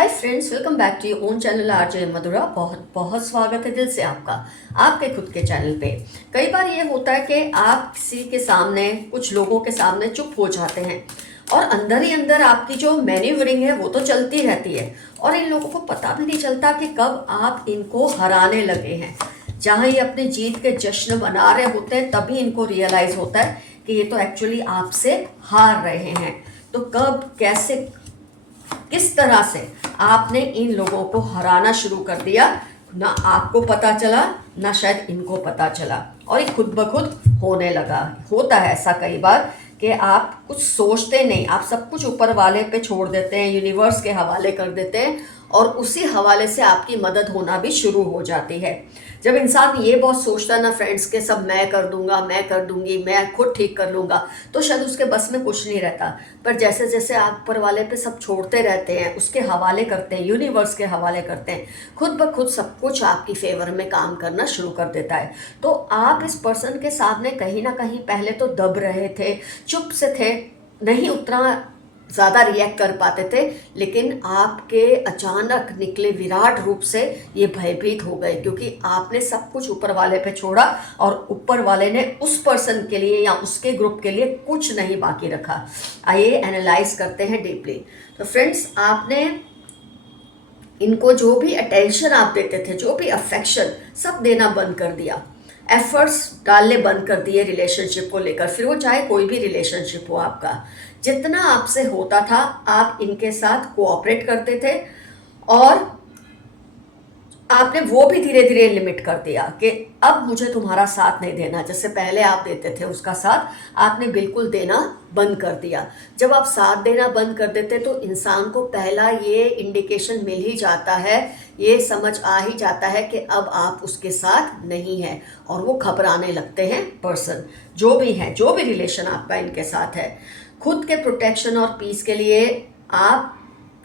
Hi friends, welcome back to your own channel RJ Madhura. बहुत बहुत स्वागत है दिल से आपका आपके खुद के चैनल पे। कई बार ये होता है कि आप किसी के सामने, कुछ लोगों के सामने चुप हो जाते हैं और अंदर ही अंदर आपकी जो मैन्यूवरिंग है वो तो चलती रहती है और इन लोगों को पता भी नहीं चलता कि कब आप इनको हराने लगे हैं। जहाँ ये अपनी जीत के जश्न मना रहे होते हैं तभी इनको रियलाइज होता है कि ये तो एक्चुअली आपसे हार रहे हैं। तो कब, कैसे, किस तरह से आपने इन लोगों को हराना शुरू कर दिया, ना आपको पता चला ना शायद इनको पता चला और ये खुद ब खुद होने लगा। होता है ऐसा कई बार कि आप कुछ सोचते नहीं, आप सब कुछ ऊपर वाले पे छोड़ देते हैं, यूनिवर्स के हवाले कर देते हैं और उसी हवाले से आपकी मदद होना भी शुरू हो जाती है। जब इंसान ये बहुत सोचता है ना फ्रेंड्स के सब मैं कर दूंगा, मैं कर दूंगी, मैं खुद ठीक कर लूँगा, तो शायद उसके बस में कुछ नहीं रहता। पर जैसे जैसे आप ऊपर वाले पे सब छोड़ते रहते हैं, उसके हवाले करते हैं, यूनिवर्स के हवाले करते हैं, खुद ब खुद सब कुछ आपकी फेवर में काम करना शुरू कर देता है। तो आप इस पर्सन के सामने कहीं ना कहीं पहले तो दब रहे थे, चुप से थे, नहीं उतना ज़्यादा रिएक्ट कर पाते थे, लेकिन आपके अचानक निकले विराट रूप से ये भयभीत हो गए क्योंकि आपने सब कुछ ऊपर वाले पे छोड़ा और ऊपर वाले ने उस पर्सन के लिए या उसके ग्रुप के लिए कुछ नहीं बाकी रखा। आइए एनालाइज करते हैं डीपली। तो फ्रेंड्स, आपने इनको जो भी अटेंशन आप देते थे, जो भी अफेक्शन, सब देना बंद कर दिया, एफर्ट्स डालने बंद कर दिए रिलेशनशिप को लेकर। फिर वो चाहे कोई भी रिलेशनशिप हो आपका, जितना आपसे होता था आप इनके साथ कोऑपरेट करते थे और आपने वो भी धीरे धीरे लिमिट कर दिया कि अब मुझे तुम्हारा साथ नहीं देना। जैसे पहले आप देते थे उसका साथ, आपने बिल्कुल देना बंद कर दिया। जब आप साथ देना बंद कर देते तो इंसान को पहला ये इंडिकेशन मिल ही जाता है, ये समझ आ ही जाता है कि अब आप उसके साथ नहीं हैं और वो घबराने लगते हैं पर्सन, जो भी है, जो भी रिलेशन आपका इनके साथ है। खुद के प्रोटेक्शन और पीस के लिए आप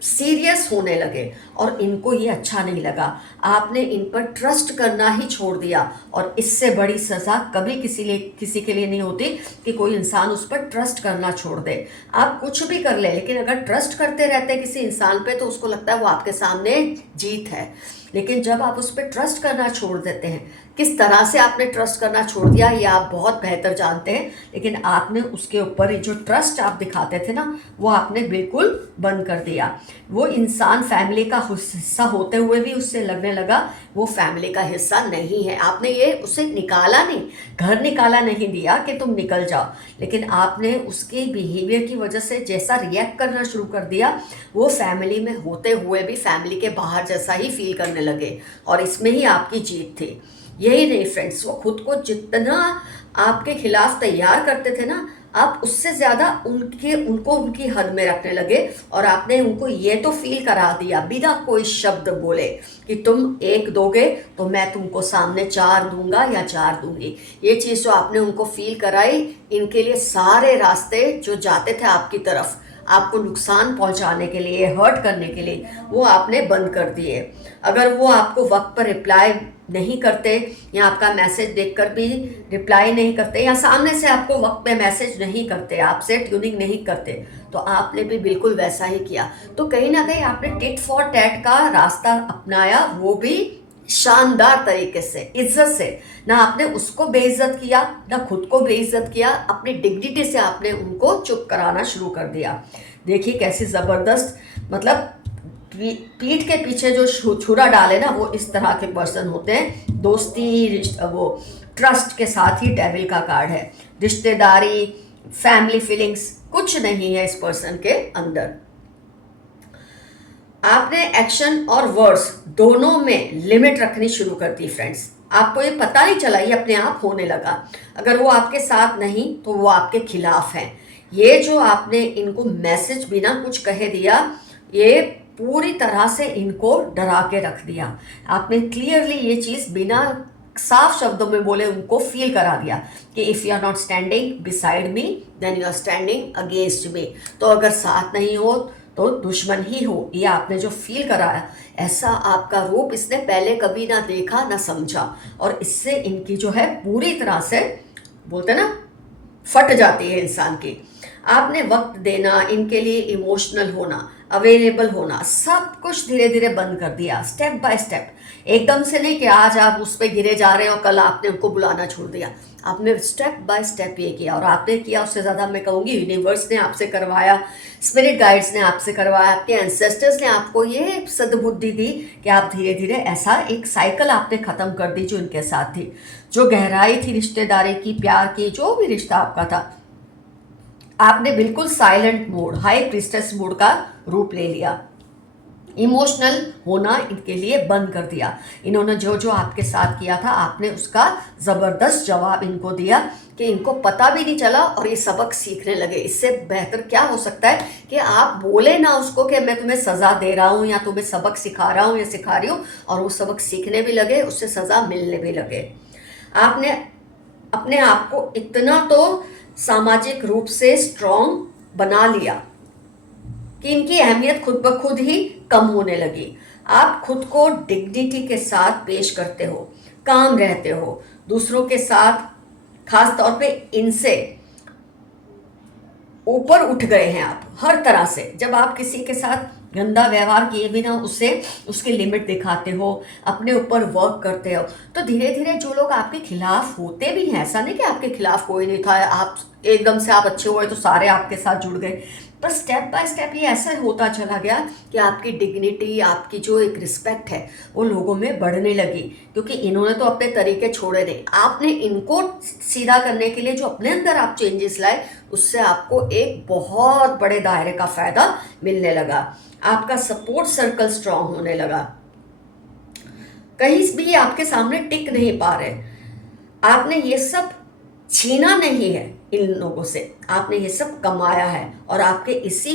सीरियस होने लगे और इनको ये अच्छा नहीं लगा। आपने इन पर ट्रस्ट करना ही छोड़ दिया और इससे बड़ी सज़ा कभी किसी के लिए नहीं होती कि कोई इंसान उस पर ट्रस्ट करना छोड़ दे। आप कुछ भी कर ले, लेकिन अगर ट्रस्ट करते रहते किसी इंसान पे तो उसको लगता है वो आपके सामने जीत है। लेकिन जब आप उस पर ट्रस्ट करना छोड़ देते हैं, किस तरह से आपने ट्रस्ट करना छोड़ दिया ये आप बहुत बेहतर जानते हैं, लेकिन आपने उसके ऊपर जो ट्रस्ट आप दिखाते थे ना, वो आपने बिल्कुल बंद कर दिया। वो इंसान फैमिली का हिस्सा होते हुए भी उससे लगने लगा वो फैमिली का हिस्सा नहीं है। आपने ये उसे निकाला नहीं, घर निकाला नहीं दिया कि तुम निकल जाओ, लेकिन आपने उसके बिहेवियर की वजह से जैसा रिएक्ट करना शुरू कर दिया, वो फैमिली में होते हुए भी फैमिली के बाहर जैसा ही फील करने लगे और इसमें ही आपकी जीत थी। यही नहीं फ्रेंड्स, वो खुद को जितना आपके खिलाफ तैयार करते थे ना, आप उससे ज़्यादा उनको उनकी हद में रखने लगे और आपने उनको ये तो फील करा दिया बिना कोई शब्द बोले कि तुम एक दोगे तो मैं तुमको सामने चार दूंगा या चार दूंगी। ये चीज़ जो आपने उनको फील कराई, इनके लिए सारे रास्ते जो जाते थे आपकी तरफ आपको नुकसान पहुंचाने के लिए, हर्ट करने के लिए, वो आपने बंद कर दिए। अगर वो आपको वक्त पर रिप्लाई नहीं करते या आपका मैसेज देखकर भी रिप्लाई नहीं करते या सामने से आपको वक्त पे मैसेज नहीं करते, आपसे ट्यूनिंग नहीं करते, तो आपने भी बिल्कुल वैसा ही किया। तो कहीं ना कहीं आपने टिट फॉर टैट का रास्ता अपनाया, वो भी शानदार तरीके से, इज्जत से। ना आपने उसको बेइज्जत किया, ना खुद को बेइज्जत किया, अपनी डिग्निटी से आपने उनको चुप कराना शुरू कर दिया। देखिए कैसी ज़बरदस्त, मतलब पीठ के पीछे जो छुरा डाले ना, वो इस तरह के पर्सन होते हैं। दोस्ती, वो ट्रस्ट के साथ ही डेविल का कार्ड है। रिश्तेदारी, फैमिली फीलिंग्स कुछ नहीं है इस पर्सन के अंदर। आपने एक्शन और वर्ड्स दोनों में लिमिट रखनी शुरू कर दी फ्रेंड्स। आपको ये पता नहीं चला, ये अपने आप होने लगा। अगर वो आपके साथ नहीं तो वो आपके खिलाफ हैं। ये जो आपने इनको मैसेज बिना कुछ कहे दिया, ये पूरी तरह से इनको डरा के रख दिया। आपने क्लियरली ये चीज़ बिना साफ शब्दों में बोले उनको फील करा दिया कि if you are not standing beside me then you are standing against me. तो अगर साथ नहीं हो तो दुश्मन ही हो, ये आपने जो फील कराया, ऐसा आपका रूप इसने पहले कभी ना देखा ना समझा और इससे इनकी जो है पूरी तरह से, बोलते ना, फट जाती है इंसान की। आपने वक्त देना, इनके लिए इमोशनल होना, अवेलेबल होना, सब कुछ धीरे धीरे बंद कर दिया, स्टेप बाय स्टेप। एकदम से नहीं कि आज आप उस पर गिरे जा रहे हो, कल आपने उनको बुलाना छोड़ दिया। आपने स्टेप बाय स्टेप ये किया, और आपने किया, उससे ज़्यादा मैं कहूँगी यूनिवर्स ने आपसे करवाया, स्पिरिट गाइड्स ने आपसे करवाया, आपके एंसेस्टर्स ने आपको ये सद्बुद्धि दी कि आप धीरे धीरे ऐसा एक साइकिल आपने ख़त्म कर दी जो इनके साथ थी। जो गहराई थी रिश्तेदारी की, प्यार की, जो भी रिश्ता आपका था, आपने बिल्कुल silent mode, high priestess mode का रूप ले लिया। इमोशनल होना इनके लिए बंद कर दिया। इन्होंने जो जो आपके साथ किया था, आपने उसका ज़बरदस्त जवाब इनको दिया कि इनको पता भी नहीं चला और ये सबक सीखने लगे। इससे बेहतर क्या हो सकता है कि आप बोले ना उसको कि मैं तुम्हें सज़ा दे रहा हूँ या तुम्हें सबक सिखा रहा हूँ या सिखा रही हूँ, और वो सबक सीखने भी लगे, उससे सज़ा मिलने भी लगे। आपने अपने आप को इतना तो सामाजिक रूप से स्ट्रॉन्ग बना लिया कि इनकी अहमियत खुद ब खुद ही कम होने लगी। आप खुद को डिग्निटी के साथ पेश करते हो, काम रहते हो, दूसरों के साथ, खास तौर पे इनसे ऊपर उठ गए हैं आप हर तरह से। जब आप किसी के साथ गंदा व्यवहार किए बिना उससे उसकी लिमिट दिखाते हो, अपने ऊपर वर्क करते हो, तो धीरे धीरे जो लोग आपके खिलाफ होते भी हैं, ऐसा नहीं कि आपके खिलाफ कोई नहीं था, आप एकदम से आप अच्छे हुए तो सारे आपके साथ जुड़ गए, पर स्टेप बाय स्टेप ये ऐसा होता चला गया कि आपकी डिग्निटी, आपकी जो एक रिस्पेक्ट है वो लोगों में बढ़ने लगी। क्योंकि इन्होंने तो अपने तरीके छोड़े नहीं, आपने इनको सीधा करने के लिए जो अपने अंदर आप चेंजेस लाए, उससे आपको एक बहुत बड़े दायरे का फ़ायदा मिलने लगा। आपका सपोर्ट सर्कल स्ट्रांग होने लगा। कहीं भी आपके सामने टिक नहीं पा रहे। आपने ये सब छीना नहीं है इन लोगों से, आपने ये सब कमाया है, और आपके इसी,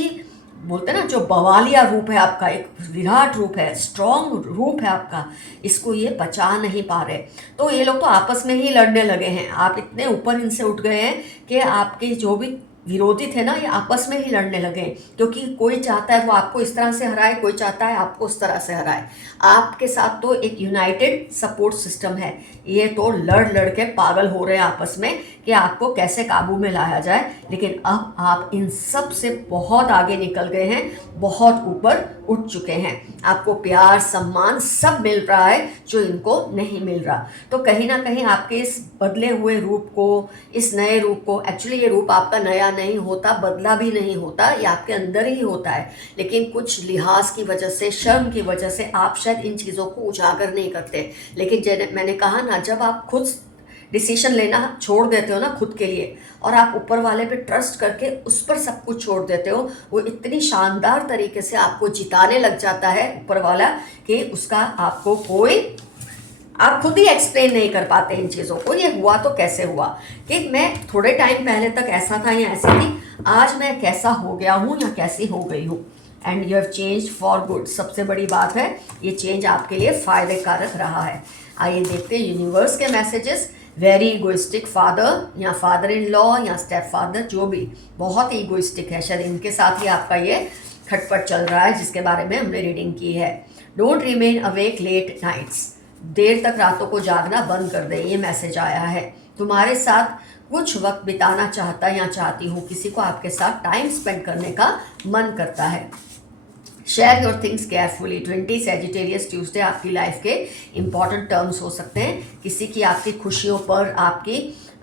बोलते ना, जो बवालिया रूप है आपका, एक विराट रूप है, स्ट्रॉन्ग रूप है आपका, इसको ये बचा नहीं पा रहे। तो ये लोग तो आपस में ही लड़ने लगे हैं। आप इतने ऊपर इनसे उठ गए हैं कि आपके जो भी विरोधी थे ना, ये आपस में ही लड़ने लगे, क्योंकि कोई चाहता है वो आपको इस तरह से हराए, कोई चाहता है आपको उस तरह से हराए। आपके साथ तो एक यूनाइटेड सपोर्ट सिस्टम है, ये तो लड़ लड़ के पागल हो रहे हैं आपस में कि आपको कैसे काबू में लाया जाए। लेकिन अब आप इन सब से बहुत आगे निकल गए हैं, बहुत ऊपर उठ चुके हैं। आपको प्यार, सम्मान सब मिल रहा है जो इनको नहीं मिल रहा। तो कहीं ना कहीं आपके इस बदले हुए रूप को, इस नए रूप को, एक्चुअली ये रूप आपका नया नहीं होता, बदला भी नहीं होता, ये आपके अंदर ही होता है, लेकिन कुछ लिहाज की वजह से, शर्म की वजह से आप शायद इन चीज़ों को उजागर नहीं करते। लेकिन जैसे मैंने कहा ना, जब आप खुद डिसीजन लेना छोड़ देते हो ना खुद के लिए, और आप ऊपर वाले पे ट्रस्ट करके उस पर सब कुछ छोड़ देते हो, वो इतनी शानदार तरीके से आपको जिताने लग जाता है ऊपर वाला कि उसका आपको कोई, आप खुद ही एक्सप्लेन नहीं कर पाते इन चीज़ों को। ये हुआ तो कैसे हुआ कि मैं थोड़े टाइम पहले तक ऐसा था या ऐसी थी, आज मैं कैसा हो गया हूँ या कैसी हो गई हूँ। And you have change for good. सबसे बड़ी बात है, ये चेंज आपके लिए फ़ायदे कारक रहा है। आइए देखते हैं यूनिवर्स के मैसेजेस। वेरी इगोइस्टिक फादर या फादर इन लॉ या स्टेप फादर, जो भी बहुत ही इगोइस्टिक है, शायद इनके साथ ही आपका ये खटपट चल रहा है जिसके बारे में हमने रीडिंग की है। Don't remain awake late nights, देर तक रातों को जागना बंद कर दे, ये मैसेज आया है। तुम्हारे साथ कुछ वक्त बिताना चाहता या चाहती हूँ, किसी को आपके साथ टाइम स्पेंड करने का मन करता है। Share your things carefully. 20 Sagittarius Tuesday आपकी लाइफ के इंपॉर्टेंट टर्म्स हो सकते हैं। किसी की आपकी खुशियों पर, आपकी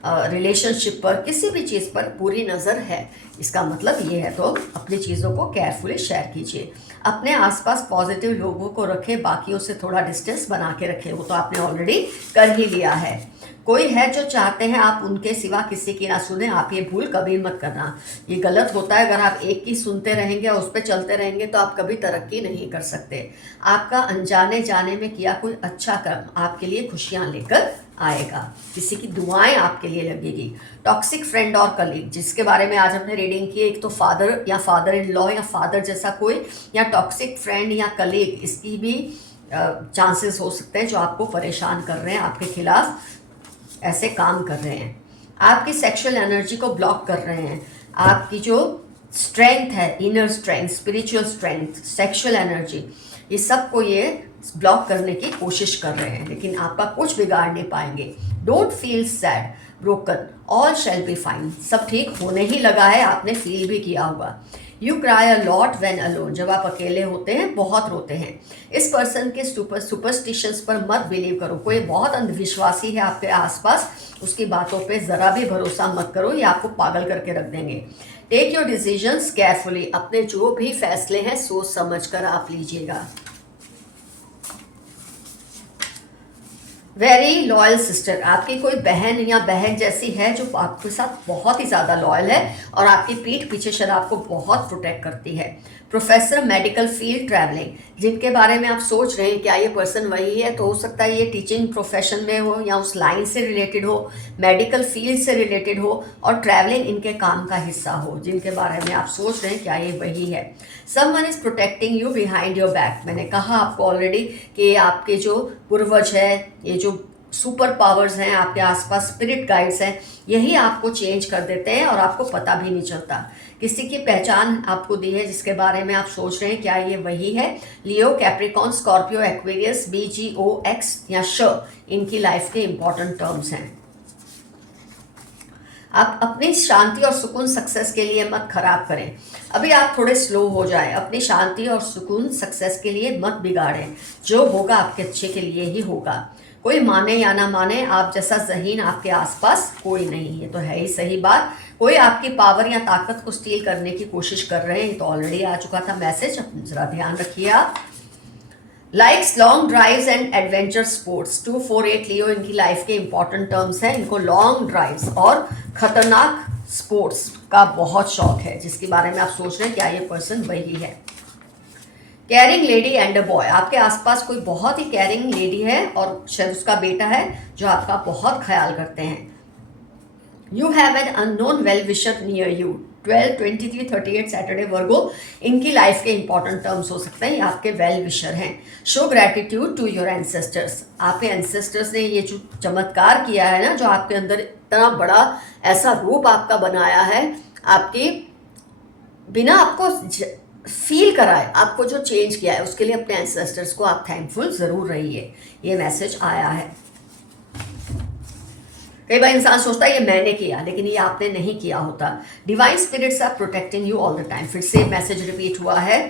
रिलेशनशिप पर, किसी भी चीज़ पर पूरी नज़र है, इसका मतलब ये है। तो अपनी चीज़ों को केयरफुली शेयर कीजिए। अपने आसपास पॉजिटिव लोगों को रखें, बाकियों से थोड़ा डिस्टेंस बना के रखें, वो तो आपने ऑलरेडी कर ही लिया है। कोई है जो चाहते हैं आप उनके सिवा किसी की ना सुने, आप ये भूल कभी मत करना, ये गलत होता है। अगर आप एक की सुनते रहेंगे और उस पर चलते रहेंगे तो आप कभी तरक्की नहीं कर सकते। आपका अनजाने जाने में किया कोई अच्छा कर्म आपके लिए खुशियाँ लेकर आएगा, किसी की दुआएं आपके लिए लगेगी। टॉक्सिक फ्रेंड और कलीग, जिसके बारे में आज हमने रीडिंग की, एक तो फादर या फादर इन लॉ या फादर जैसा कोई, या टॉक्सिक फ्रेंड या कलीग, इसकी भी चांसेस हो सकते हैं जो आपको परेशान कर रहे हैं, आपके खिलाफ ऐसे काम कर रहे हैं, आपकी सेक्सुअल एनर्जी को ब्लॉक कर रहे हैं। आपकी जो स्ट्रेंथ है, inner strength, spiritual strength, sexual energy, ये सब को ये ब्लॉक करने की कोशिश कर रहे हैं, लेकिन आपका कुछ बिगाड़ नहीं पाएंगे। Don't feel sad, broken, all shall be fine, सब ठीक होने ही लगा है, आपने फील भी किया होगा। You cry a lot when alone, जब आप अकेले होते हैं बहुत रोते हैं। इस पर्सन के सुपरस्टिशंस पर मत बिलीव करो, कोई बहुत अंधविश्वासी है आपके आसपास, उसकी बातों पे ज़रा भी भरोसा मत करो, ये आपको पागल करके रख देंगे। टेक योर डिसीजंस केयरफुली, अपने जो भी फैसले हैं सोच समझ कर आप लीजिएगा। वेरी लॉयल सिस्टर, आपकी कोई बहन या बहन जैसी है जो आपके साथ बहुत ही ज़्यादा लॉयल है और आपकी पीठ पीछे शायद आपको बहुत प्रोटेक्ट करती है। प्रोफेसर, मेडिकल फील्ड, ट्रैवलिंग, जिनके बारे में आप सोच रहे हैं क्या ये पर्सन वही है, तो हो सकता है ये टीचिंग प्रोफेशन में हो या उस लाइन से रिलेटेड हो, मेडिकल फील्ड से रिलेटेड हो और ट्रैवलिंग इनके काम का हिस्सा हो, जिनके बारे में आप सोच रहे हैं क्या ये वही है। Someone is protecting you behind your back, मैंने कहा आपको ऑलरेडी कि ये आपके जो पूर्वज है, ये जो सुपर पावर्स हैं आपके आसपास, स्पिरिट गाइड्स हैं, यही आपको चेंज कर देते हैं और आपको पता भी नहीं चलता। किसी की पहचान आपको दी है जिसके बारे में आप सोच रहे हैं क्या ये वही है। लियो, कैप्रिकॉन, स्कॉर्पियो, एक्वेरियस, BGOX या श इनकी लाइफ के इंपॉर्टेंट टर्म्स हैं। आप अपनी शांति और सुकून सक्सेस के लिए मत खराब करें, अभी आप थोड़े स्लो हो जाएं, अपनी शांति और सुकून सक्सेस के लिए मत बिगाड़ें, जो होगा आपके अच्छे के लिए ही होगा। कोई माने या ना माने, आप जैसा ज़हीन आपके आसपास कोई नहीं, ये तो है ही सही बात। कोई आपकी पावर या ताकत को स्टील करने की कोशिश कर रहे हैं, ये तो ऑलरेडी आ चुका था मैसेज, ज़रा ध्यान रखिए आप। Likes long drives and adventure sports, 248 लियो इनकी लाइफ के इंपॉर्टेंट टर्म्स हैं। इनको लॉन्ग ड्राइव्स और खतरनाक स्पोर्ट्स का बहुत शौक है, जिसके बारे में आप सोच रहे हैं क्या ये पर्सन वही है। Carrying lady and a boy, आपके आसपास कोई बहुत ही कैरिंग लेडी है और शायद उसका बेटा है जो आपका बहुत ख्याल करते हैं। You have an unknown well wisher near you, 12, 23, 38 Saturday Virgo इनकी लाइफ के इंपॉर्टेंट टर्म्स हो सकते हैं, ये आपके वेल विशर हैं। Show gratitude to your ancestors, आपके एंसेस्टर्स ने ये जो चमत्कार किया है ना, जो आपके अंदर इतना बड़ा ऐसा रूप आपका बनाया है, आपकी बिना आपको फील कराए आपको जो चेंज किया है, उसके लिए अपने एंसेस्टर्स को आप थैंकफुल ज़रूर रहिए, ये मैसेज आया है। कई बार इंसान सोचता है ये मैंने किया, लेकिन ये आपने नहीं किया होता। Divine spirits are protecting you all the time, फिर से मैसेज रिपीट हुआ है।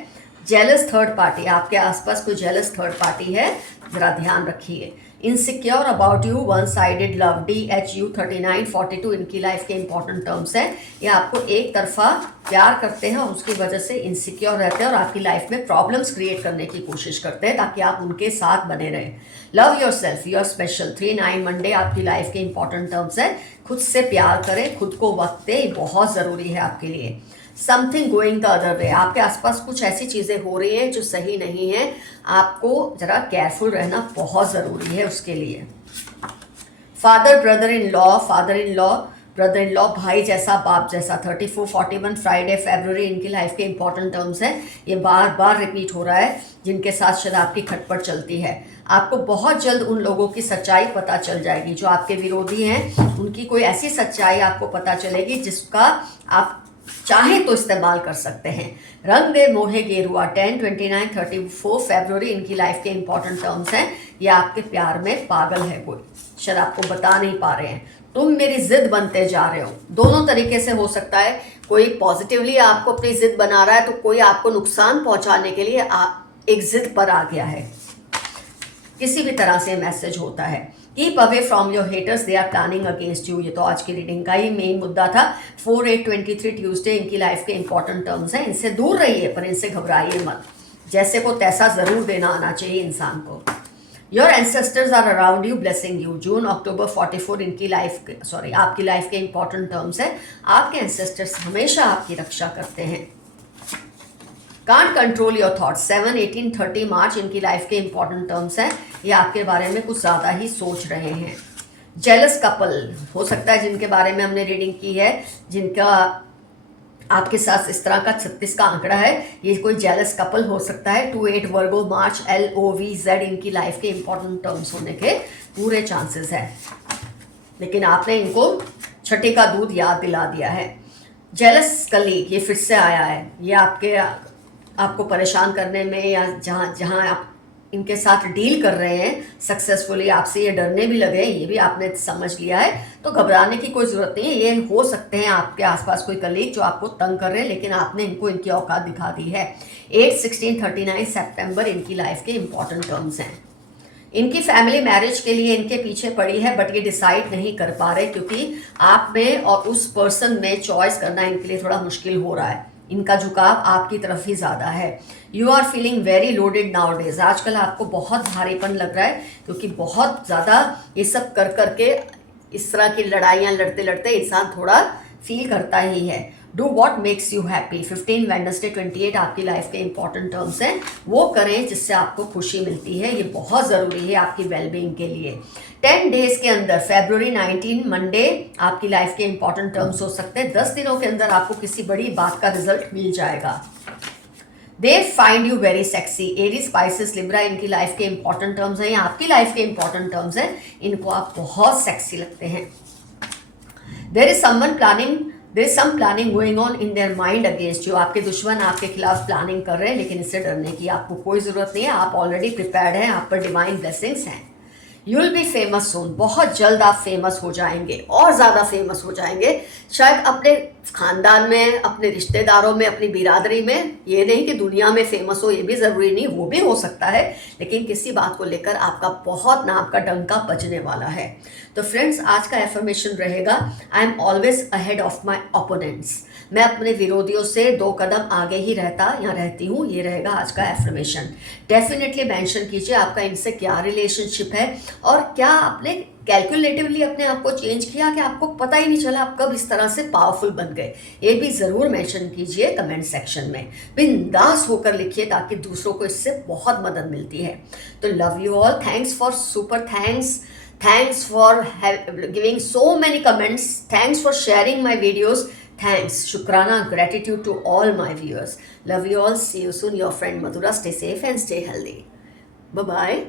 जेलस थर्ड पार्टी, आपके आसपास कोई जेलस थर्ड पार्टी है, ज़रा ध्यान रखिए। Insecure about you, one sided love, DHU 3942 इनकी लाइफ के इंपॉर्टेंट टर्म्स हैं। ये आपको एक तरफा प्यार करते हैं और उसकी वजह से इनसिक्योर रहते हैं और आपकी लाइफ में प्रॉब्लम्स क्रिएट करने की कोशिश करते हैं ताकि आप उनके साथ बने रहें। Love yourself, you are special, 3-9 Monday आपकी लाइफ के इंपॉर्टेंट टर्म्स हैं। खुद से प्यार करें, खुद को वक्त दें, ये बहुत ज़रूरी है आपके लिए। Something going the other way, आपके आसपास कुछ ऐसी चीज़ें हो रही हैं जो सही नहीं है, आपको ज़रा केयरफुल रहना बहुत ज़रूरी है उसके लिए। Father, brother in law, father in law, brother in law, भाई जैसा बाप जैसा, 34-41 फ्राइडे फरवरी इनकी लाइफ के इंपॉर्टेंट टर्म्स हैं। ये बार बार रिपीट हो रहा है, जिनके साथ शायद आपकी खटपट चलती है। आपको बहुत जल्द उन लोगों की सच्चाई पता चल जाएगी जो आपके विरोधी हैं, उनकी कोई ऐसी सच्चाई आपको पता चलेगी जिसका आप चाहे तो इस्तेमाल कर सकते हैं। रंग दे मोहे गेरुआ, 10, 29, 34 फरवरी इनकी लाइफ के इंपॉर्टेंट टर्म्स हैं। ये आपके प्यार में पागल है कोई, शायद आपको बता नहीं पा रहे हैं, तुम मेरी जिद बनते जा रहे हो। दोनों तरीके से हो सकता है, कोई पॉजिटिवली आपको अपनी जिद बना रहा है तो कोई आपको नुकसान पहुंचाने के लिए एक जिद पर आ गया है, किसी भी तरह से मैसेज होता है। Keep away from your haters, they are planning against you, ये तो आज की रीडिंग का ही मेन मुद्दा था। 4-8-23 ट्यूसडे इनकी लाइफ के इंपॉर्टेंट टर्म्स हैं, इनसे दूर रहिए पर इनसे घबराइए मत, जैसे को तैसा ज़रूर देना आना चाहिए इंसान को। Your ancestors are around you blessing you, June October 44 इनकी लाइफ आपकी लाइफ के इंपॉर्टेंट टर्म्स हैं। आपके एंसेस्टर्स हमेशा आपकी रक्षा करते हैं। कांट कंट्रोल योर थॉट्स, 7-18-30 मार्च इनकी लाइफ के इंपॉर्टेंट टर्म्स हैं। ये आपके बारे में कुछ ज़्यादा ही सोच रहे हैं। जेलस कपल हो सकता है जिनके बारे में हमने रीडिंग की है, जिनका आपके साथ इस तरह का 36 का आंकड़ा है, ये कोई जेलस कपल हो सकता है। 2-8 वर्गो मार्च, LOVZ इनकी लाइफ के इंपॉर्टेंट टर्म्स होने के पूरे चांसेस हैं, लेकिन आपने इनको छठी का दूध याद दिला दिया है। जेलस कलीग, ये फिर से आया है, ये आपको परेशान करने में या जहाँ इनके साथ डील कर रहे हैं सक्सेसफुली, आपसे ये डरने भी लगे, ये भी आपने समझ लिया है, तो घबराने की कोई ज़रूरत नहीं है। ये हो सकते हैं आपके आसपास कोई कलीग जो आपको तंग कर रहे हैं, लेकिन आपने इनको इनकी औकात दिखा दी है। 8/16/39 सितंबर इनकी लाइफ के इंपॉर्टेंट टर्म्स हैं। इनकी फैमिली मैरिज के लिए इनके पीछे पड़ी है, बट ये डिसाइड नहीं कर पा रहे क्योंकि आप में और उस पर्सन में चॉइस करना इनके लिए थोड़ा मुश्किल हो रहा है। इनका झुकाव आपकी तरफ ही ज़्यादा है। You are feeling very loaded nowadays. आजकल आपको बहुत भारीपन लग रहा है क्योंकि बहुत ज़्यादा ये सब कर करके इस तरह की लड़ाइयाँ लड़ते लड़ते इंसान थोड़ा फील करता ही है। Do what makes you happy. 15 Wednesday 28 आपकी लाइफ के इंपॉर्टेंट टर्म्स हैं, वो करें जिससे आपको खुशी मिलती है। ये बहुत ज़रूरी है आपकी वेलबींग के लिए। 10 डेज के अंदर फरवरी 19 मंडे आपकी लाइफ के इंपॉर्टेंट टर्म्स हो सकते हैं। 10 दिनों के अंदर आपको किसी बड़ी बात का रिजल्ट मिल जाएगा। They find you very sexy. Aries, Pisces, Libra इनकी लाइफ के इंपॉर्टेंट टर्म्स हैं, या आपकी लाइफ के इंपॉर्टेंट टर्म्स हैं। इनको आप बहुत सेक्सी लगते हैं। There is some planning going on in their mind against you. आपके दुश्मन आपके खिलाफ प्लानिंग कर रहे हैं, लेकिन इससे डरने की आपको कोई ज़रूरत नहीं है। आप ऑलरेडी प्रिपेयर्ड हैं, आप पर डिवाइन ब्लेसिंग्स हैं। यू विल बी फेमस सून। बहुत जल्द आप फेमस हो जाएंगे और ज़्यादा फेमस हो जाएंगे, शायद अपने खानदान में, अपने रिश्तेदारों में, अपनी बिरादरी में। ये नहीं कि दुनिया में फेमस हो, ये भी ज़रूरी नहीं, वो भी हो सकता है, लेकिन किसी बात को लेकर आपका बहुत नाम का डंका बजने वाला है। तो फ्रेंड्स, आज का एफर्मेशन रहेगा, I am always ahead of my opponents. मैं अपने विरोधियों से 2 कदम आगे ही रहता या रहती हूँ। ये रहेगा आज का एफर्मेशन। डेफिनेटली मेंशन कीजिए आपका इनसे क्या रिलेशनशिप है और क्या आपने कैलकुलेटिवली अपने आप को चेंज किया कि आपको पता ही नहीं चला आप कब इस तरह से पावरफुल बन गए। ये भी ज़रूर मेंशन कीजिए कमेंट सेक्शन में। बिंदास होकर लिखिए ताकि दूसरों को इससे बहुत मदद मिलती है। तो love you all. Thanks for super thanks for giving so many comments. Thanks for sharing my videos. Thanks, Shukrana, gratitude to all my viewers. Love you all. See you soon. Your friend Madhura. Stay safe and stay healthy. Bye-bye.